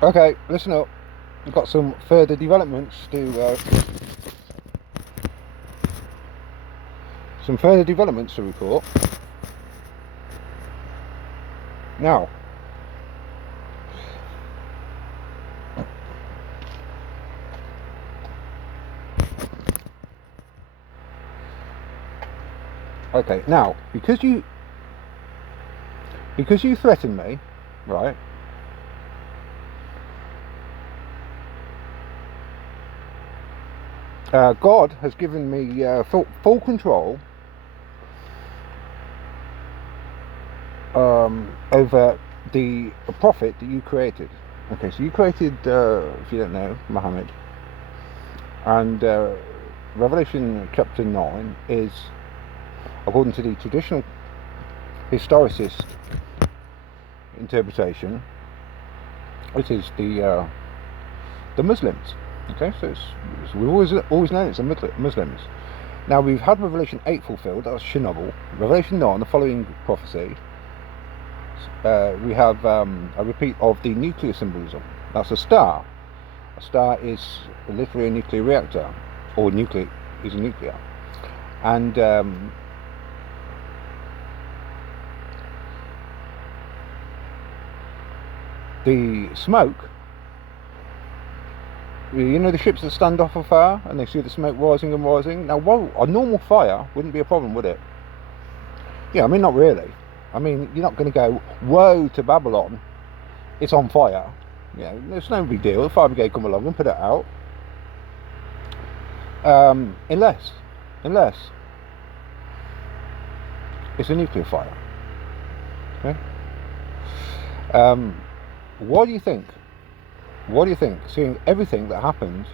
Okay, listen up. We've got some further developments to report. Now, okay, now because you threatened me, right? God has given me full control over the prophet that you created. Okay, so you created, if you don't know, Muhammad, and Revelation chapter 9 is, according to the traditional historicist interpretation, it is the Muslims. Okay, so we've always known it's the Muslims. Now we've had Revelation 8 fulfilled, that's Chernobyl. Revelation 9, the following prophecy, we have a repeat of the nuclear symbolism. That's a star. A star is literally a nuclear reactor, or nuclear is a nuclear. And the smoke, you know the ships that stand off afar and they see the smoke rising and rising. Now, a normal fire wouldn't be a problem, would it? Yeah, I mean, not really. I mean, you're not going to go, woe to Babylon, it's on fire. You know, it's no big deal. The fire brigade come along and put it out. Unless it's a nuclear fire. Okay? What do you think? What do you think? Seeing everything that happened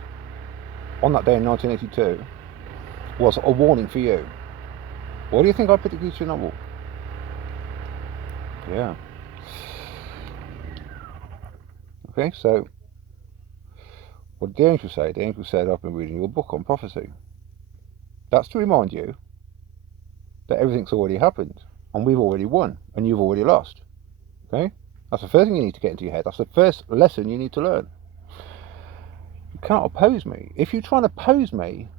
on that day in 1982 was a warning for you. What do you think I predicted Chernobyl? Yeah. Okay, so what did the angel say? The angel said, I've been reading your book on prophecy. That's to remind you that everything's already happened and we've already won and you've already lost. Okay? That's the first thing you need to get into your head. That's the first lesson you need to learn. You can't oppose me. If you're trying to oppose me,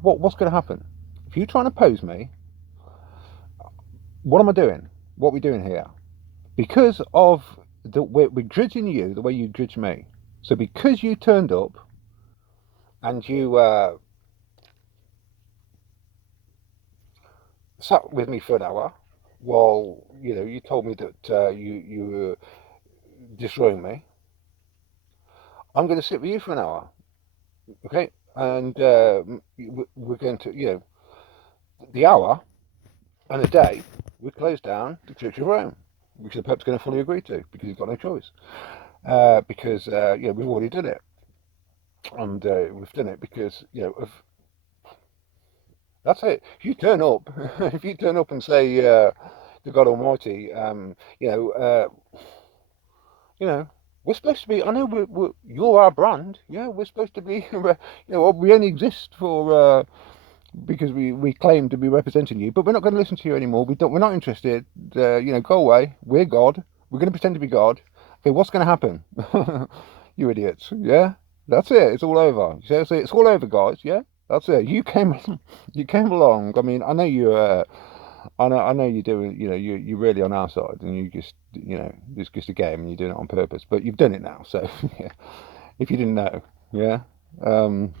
what's going to happen? If you're trying to oppose me, what am I doing? What are we doing here? Because of we're judging you the way you judge me. So because you turned up and you sat with me for an hour while you told me that you were destroying me, I'm going to sit with you for an hour, okay? And we're going to, the hour and a day, we close down the Church of Rome, which the Pope's going to fully agree to because he's got no choice. Because we've already done it, and we've done it because of that's it. If you turn up, if you turn up and say to God Almighty, we're supposed to be. I know you're our brand. Yeah, we're supposed to be. We only exist for because we claim to be representing you, but we're not going to listen to you anymore. We're not interested. Go away. We're God. We're going to pretend to be God. Okay, what's going to happen? You idiots. Yeah, that's it. It's all over. So it's all over, guys. Yeah, that's it. You came along. I mean, I know you. I know you're doing. You're really on our side, and you just, it's just a game, and you're doing it on purpose. But you've done it now. So, yeah. If you didn't know, yeah. Um,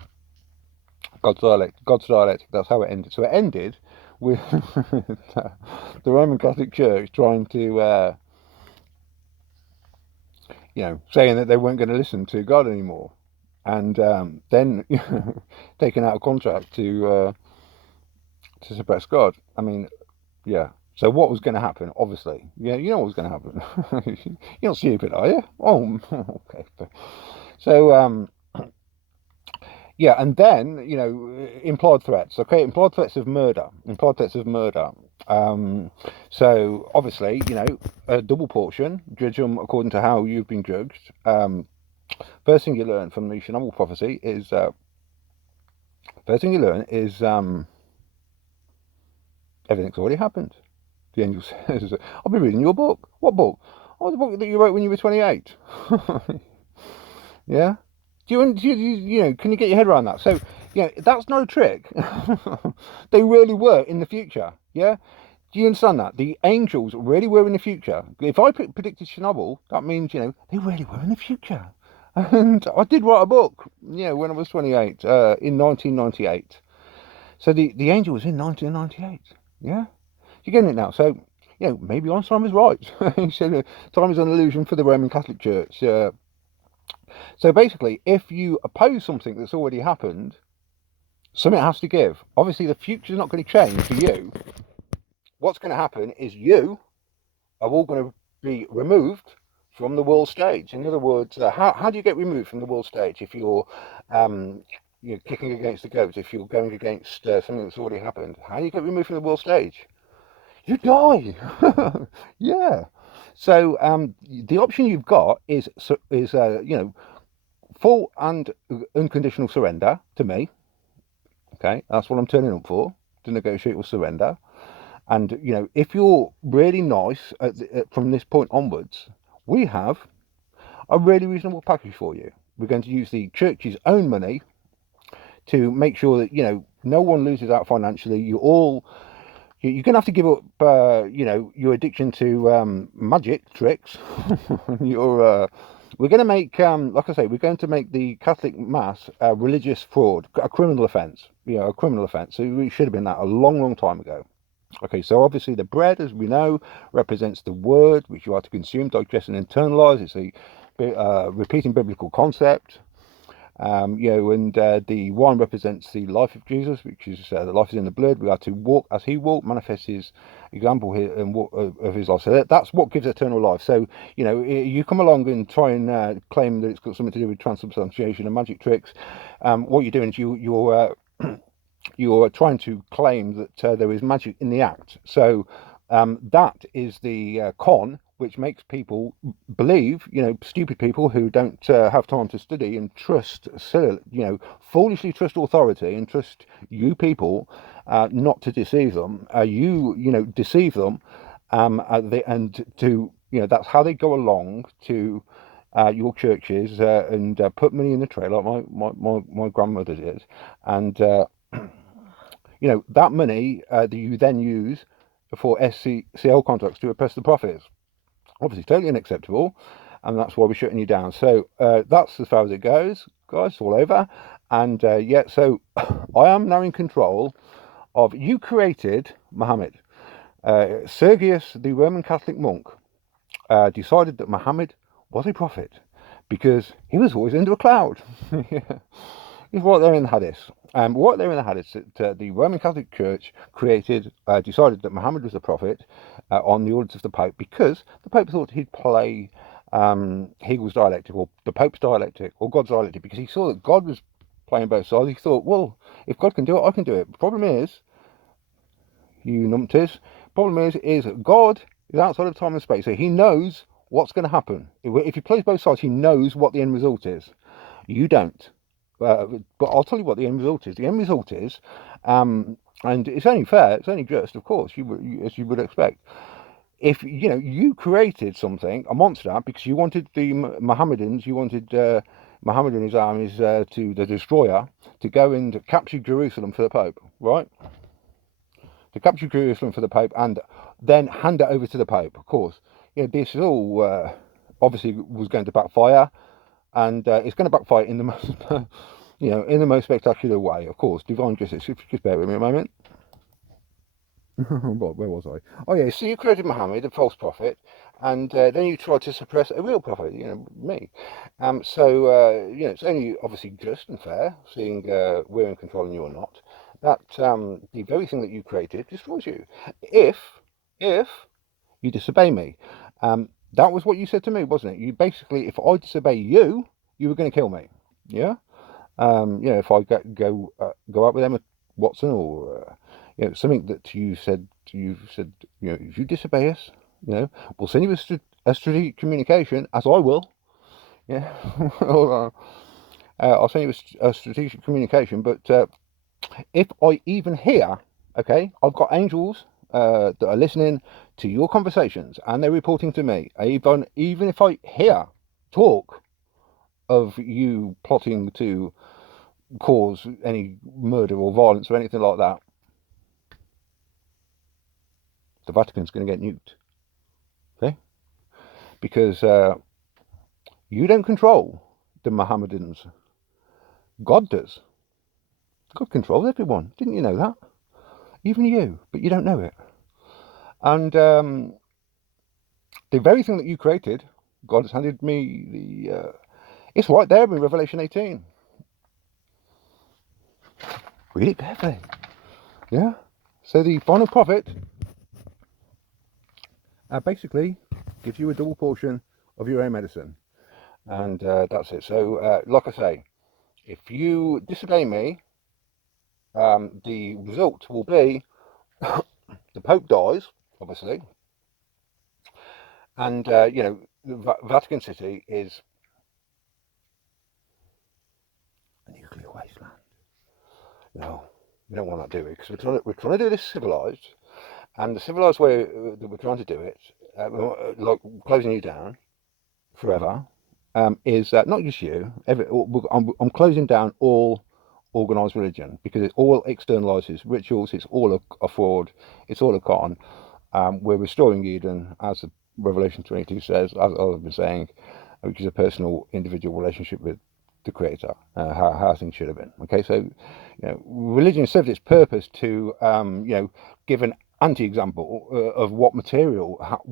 God's dialect. That's how it ended. So it ended with the Roman Catholic Church trying to, saying that they weren't going to listen to God anymore, and then taking out a contract to suppress God. I mean, yeah. So what was going to happen? Obviously, yeah, you know what was going to happen. You're not stupid, are you? Oh, okay. So yeah, and then implied threats. Okay, implied threats of murder. Implied threats of murder. So obviously, a double portion. Judge them according to how you've been judged. First thing you learn from the Chernobyl prophecy is everything's already happened. The angel says, "I'll be reading your book." What book? Oh, the book that you wrote when you were 28. Yeah. Can you get your head around that? So, that's no trick. They really were in the future. Yeah. Do you understand that? The angels really were in the future. If I predicted Chernobyl, that means, they really were in the future. And I did write a book, when I was 28, in 1998. So the angel was in 1998. Yeah. You're getting it now. So, maybe Einstein was right. He said time is an illusion for the Roman Catholic Church. So basically, if you oppose something that's already happened, something has to give. Obviously, the future's not going to change for you. What's going to happen is you are all going to be removed from the world stage. In other words, how do you get removed from the world stage if um, you're kicking against the goats, if you're going against something that's already happened? How do you get removed from the world stage? You die. Yeah. So the option you've got is full and unconditional surrender to me. Okay, that's what I'm turning up for, to negotiate with surrender. And if you're really nice from this point onwards, we have a really reasonable package for you. We're going to use the church's own money to make sure that no one loses out financially. You're going to have to give up, your addiction to magic tricks. We're going to make, like I say, we're going to make the Catholic Mass a religious fraud, a criminal offence. A criminal offence. So it should have been that a long, long time ago. Okay, so obviously the bread, as we know, represents the word which you are to consume, digest, and internalize. It's a repeating biblical concept. And the wine represents the life of Jesus, which is the life is in the blood. We are to walk as he walked, manifest his example here and of his life. So that's what gives eternal life. So you come along and try and claim that it's got something to do with transubstantiation and magic tricks. What you're doing is you're trying to claim that there is magic in the act. So that is the con, which makes people believe, stupid people who don't have time to study and trust, foolishly trust authority and trust you people not to deceive them. You deceive them, and to that's how they go along to your churches and put money in the tray like my grandmother did, and that money that you then use for SCL contracts to oppress the prophets. Obviously, totally unacceptable, and that's why we're shutting you down. So that's as far as it goes, guys. It's all over, and so I am now in control of. You created Muhammad. Sergius, the Roman Catholic monk, decided that Muhammad was a prophet because he was always under a cloud. Is what they're in the Hadith. What they're in the Hadith that the Roman Catholic Church decided that Muhammad was a prophet on the orders of the Pope because the Pope thought he'd play Hegel's dialectic or the Pope's dialectic or God's dialectic because he saw that God was playing both sides. He thought, well, if God can do it, I can do it. The problem is, you numpties, is God is outside of time and space, so he knows what's going to happen. If he plays both sides, he knows what the end result is. You don't. But I'll tell you what the end result is. The end result is, and it's only fair, it's only just, of course, as you would expect. If you created something, a monster, because you wanted the Mohammedans, you wanted Muhammad and his armies to the destroyer to go and capture Jerusalem for the Pope, right? To capture Jerusalem for the Pope and then hand it over to the Pope. Of course, this all obviously was going to backfire. And it's going to backfire in the most, in the most spectacular way. Of course, divine justice. If you just bear with me a moment. Where was I? Oh yeah. So you created Muhammad, a false prophet, and then you tried to suppress a real prophet. Me. It's only obviously just and fair, seeing we're in control and you're not. That the very thing that you created destroys you. If you disobey me. That was what you said to me, wasn't it? You basically, if I disobey you, you were going to kill me. Yeah. If I go out with Emma Watson or something that you've said, if you disobey us, we'll send you a strategic communication, as I will. Yeah. I'll send you a strategic communication, but if I even hear, okay, I've got angels that are listening to your conversations and they're reporting to me. Even if I hear talk of you plotting to cause any murder or violence or anything like that, the Vatican's going to get nuked. Okay? Because you don't control the Mohammedans. God does. God controls everyone. Didn't you know that? Even you, but you don't know it. And the very thing that you created, God has handed me the. It's right there in Revelation 18. Read it carefully. Yeah. So the final prophet basically gives you a double portion of your own medicine, and that's it. So, like I say, if you disobey me, the result will be the Pope dies, obviously, and you know, the Vatican City is a nuclear wasteland. No, we don't want to do it because we're trying to do this civilized, and the civilized way that we're trying to do it, like closing you down forever, is not just you. I'm closing down all organised religion because it all externalises rituals. It's all a fraud. It's all a con. We're restoring Eden, as Revelation 22 says, as I've been saying, which is a personal, individual relationship with the Creator, how things should have been. Okay, so you know, religion serves its purpose to you know, give an anti-example of what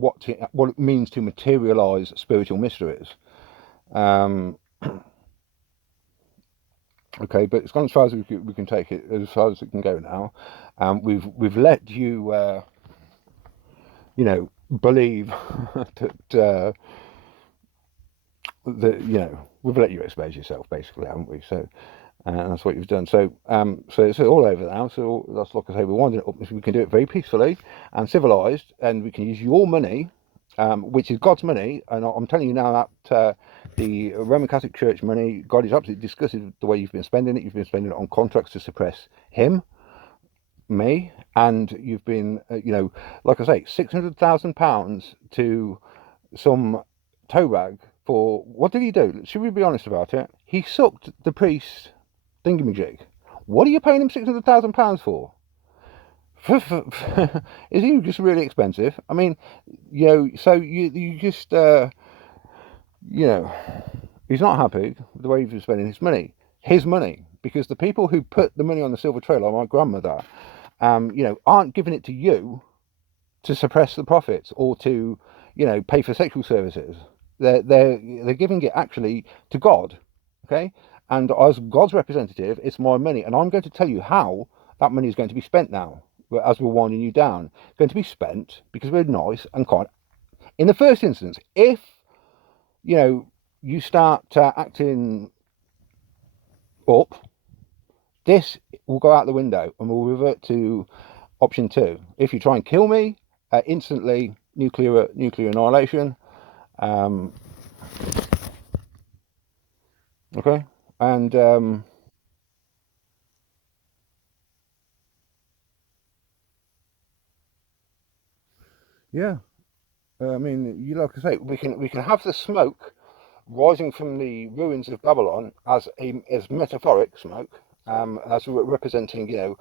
what it means to materialize spiritual mysteries. Okay, but it's gone as far as we can take it, as far as it can go now. We've let you you know, believe that you know, we've let you expose yourself, basically, haven't we? So, and that's what you've done. So, so it's all over now. So that's, like I say, we're winding it up. We can do it very peacefully and civilized, and we can use your money, which is God's money. And I'm telling you now that the Roman Catholic Church money, God is absolutely disgusted with the way you've been spending it. You've been spending it on contracts to suppress him, me, and you've been, you know, like I say, £600,000 to some toe rag for, what did he do? Should we be honest about it? He sucked the priest thingamajig. What are you paying him £600,000 for? Is he just really expensive? I mean, you know, so you just, you know, he's not happy with the way he's spending his money, because the people who put the money on the silver trail, like my grandmother, you know, aren't giving it to you to suppress the profits or to, you know, pay for sexual services. They're giving it actually to God, okay? And as God's representative, it's my money, and I'm going to tell you how that money is going to be spent now. As we're winding you down, it's going to be spent because we're nice and kind. In the first instance, if you know you start acting up, this will go out the window and we'll revert to option 2. If you try and kill me, instantly nuclear annihilation. Okay, and yeah, I mean, you like I say, we can have the smoke rising from the ruins of Babylon as metaphoric smoke, as representing, you know,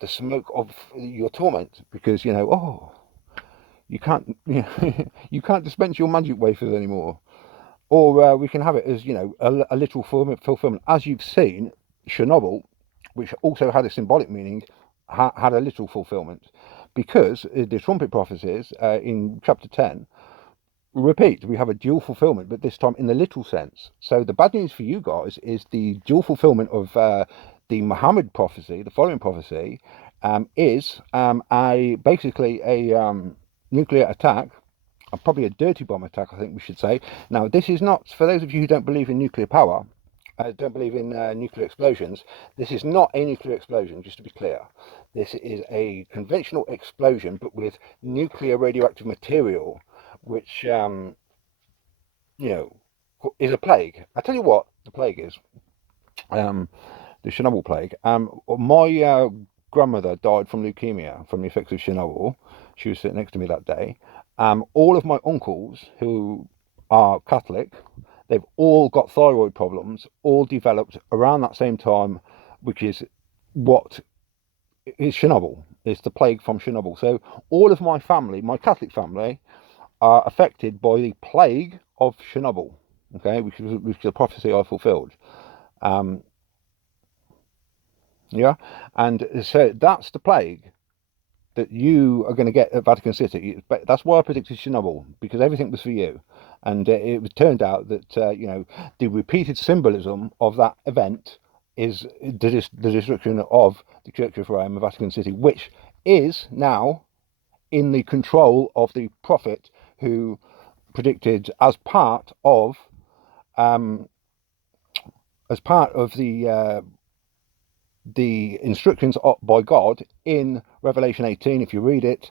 the smoke of your torment, because you know, oh, you can't you, know, you can't dispense your magic wafers anymore. Or we can have it as, you know, a literal fulfillment, as you've seen. Chernobyl, which also had a symbolic meaning, had a literal fulfillment, because the trumpet prophecies in chapter 10 repeat, we have a dual fulfillment, but this time in the literal sense. So the bad news for you guys is the dual fulfillment of the Muhammad prophecy, the following prophecy, is a basically a nuclear attack, probably a dirty bomb attack, I think we should say. Now, this is not, for those of you who don't believe in nuclear power, don't believe in nuclear explosions, this is not a nuclear explosion, just to be clear. This is a conventional explosion, but with nuclear radioactive material, which, you know, is a plague. I tell you what the plague is, the Chernobyl plague. My grandmother died from leukemia, from the effects of Chernobyl. She was sitting next to me that day. All of my uncles who are Catholic, they've all got thyroid problems, all developed around that same time, which is what is Chernobyl. It's the plague from Chernobyl. So all of my family, my Catholic family, are affected by the plague of Chernobyl. Okay, which is a prophecy I fulfilled. Um, yeah, and so that's the plague that you are going to get at Vatican City. That's why I predicted Chernobyl, because everything was for you. And it turned out that the repeated symbolism of that event is the destruction of the Church of Rome and Vatican City, which is now in the control of the prophet who predicted um, as part of the instructions by God in Revelation 18. If you read it,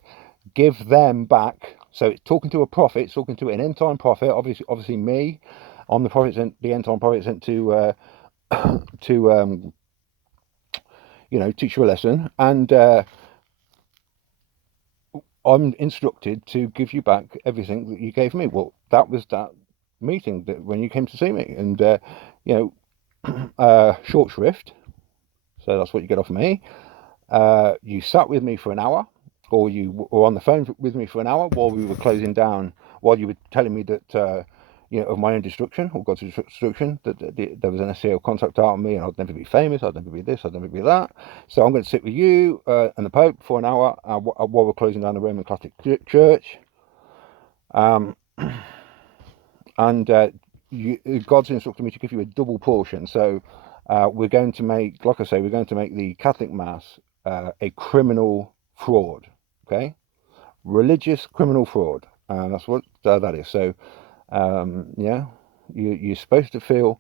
give them back. So it's talking to a prophet, it's talking to an end time prophet. Obviously me. I'm the prophet sent, the end time prophet sent to to teach you a lesson, and I'm instructed to give you back everything that you gave me. Well, that was that meeting that when you came to see me, and short shrift. So that's what you get off me. You sat with me for an hour, or you were on the phone with me for an hour while we were closing down, while you were telling me that, of my own destruction, or God's destruction, that there was an SEO contract out on me, and I'd never be famous, I'd never be this, I'd never be that. So I'm going to sit with you and the Pope for an hour while we're closing down the Roman Catholic Church. And God's instructed me to give you a double portion. So we're going to make, like I say, we're going to make the Catholic Mass a criminal fraud. Okay, religious criminal fraud, and that's what that is. So you're supposed to feel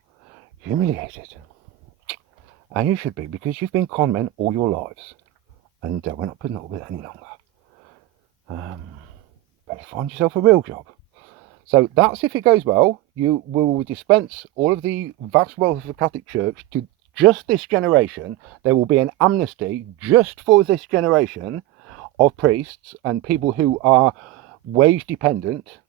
humiliated, and you should be, because you've been con men all your lives, and we're not putting up with it any longer. Better find yourself a real job. So that's if it goes well. You will dispense all of the vast wealth of the Catholic Church to just this generation. There will be an amnesty just for this generation of priests and people who are wage dependent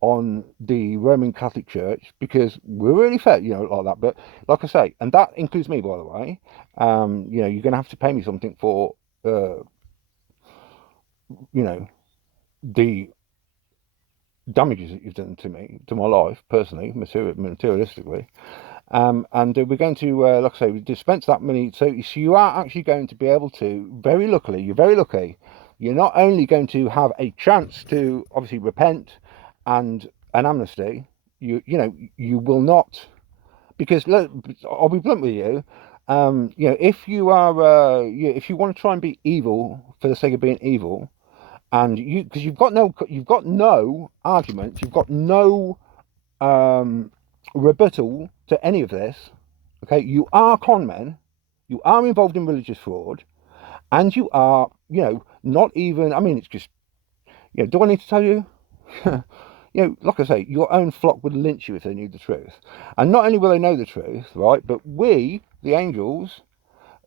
on the Roman Catholic Church, because we're really fair, like that. But like I say, and that includes me, by the way, you're going to have to pay me something for, the damages that you've done to me, to my life personally, materialistically. And we're going to, like I say, dispense that money. So you are actually going to be able to, you're very lucky. You're not only going to have a chance to obviously repent and an amnesty, you will not, because look, I'll be blunt with you. If you are, if you want to try and be evil for the sake of being evil, and because you've got no argument, you've got no rebuttal to any of this. Okay, you are con men, you are involved in religious fraud, and you are, not even. I mean, it's just, do I need to tell you? Like I say, your own flock would lynch you if they knew the truth. And not only will they know the truth, right, but we, the angels,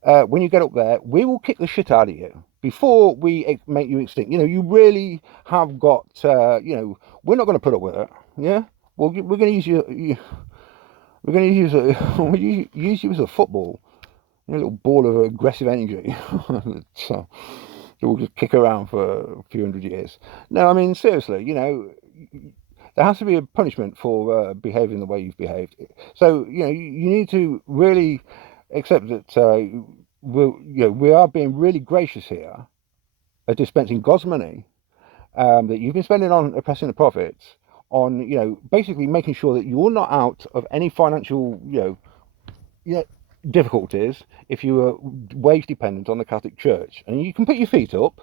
when you get up there, we will kick the shit out of you before we make you extinct. You really have got, we're not going to put up with it. Yeah, well, we're going to use you. We're going to use use you as a football, a little ball of aggressive energy. So we'll just kick around for a few hundred years. No, I mean, seriously, there has to be a punishment for behaving the way you've behaved. So you need to really accept that we are being really gracious here at dispensing God's money that you've been spending on oppressing the prophets, on basically making sure that you're not out of any financial difficulties if you are wage dependent on the Catholic Church, and you can put your feet up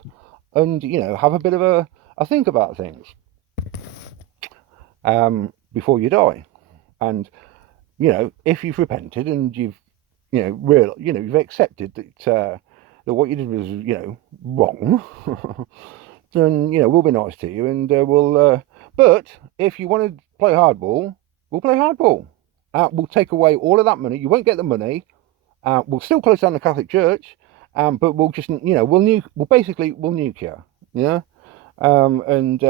and have a bit of a think about things before you die. And if you've repented and you've you've accepted that what you did was wrong, then we'll be nice to you, and we'll but if you want to play hardball, we'll play hardball. We'll take away all of that money. You won't get the money. We'll still close down the Catholic Church, but we'll just we'll basically nuke you, and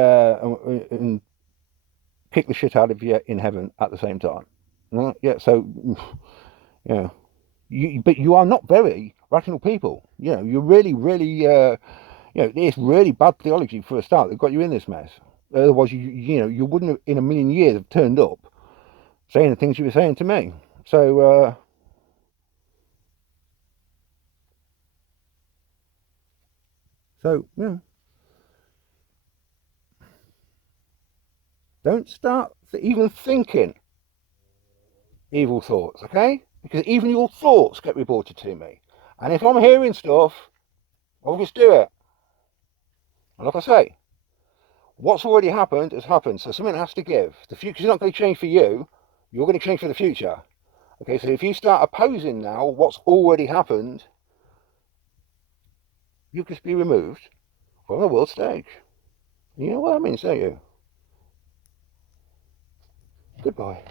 kick the shit out of you in heaven at the same time. Yeah, so yeah, but you are not very rational people. You're really, really, it's really bad theology for a start that got you in this mess. Otherwise, you wouldn't have, in a million years, have turned up saying the things you were saying to me. So yeah, don't start even thinking evil thoughts, okay? Because even your thoughts get reported to me, and if I'm hearing stuff, I'll just do it. And like I say, what's already happened has happened, so something has to give. The future's not going to change for you, you're going to change for the future. Okay, so if you start opposing now what's already happened, you could be removed from the world stage. You know what that means, don't you? Goodbye.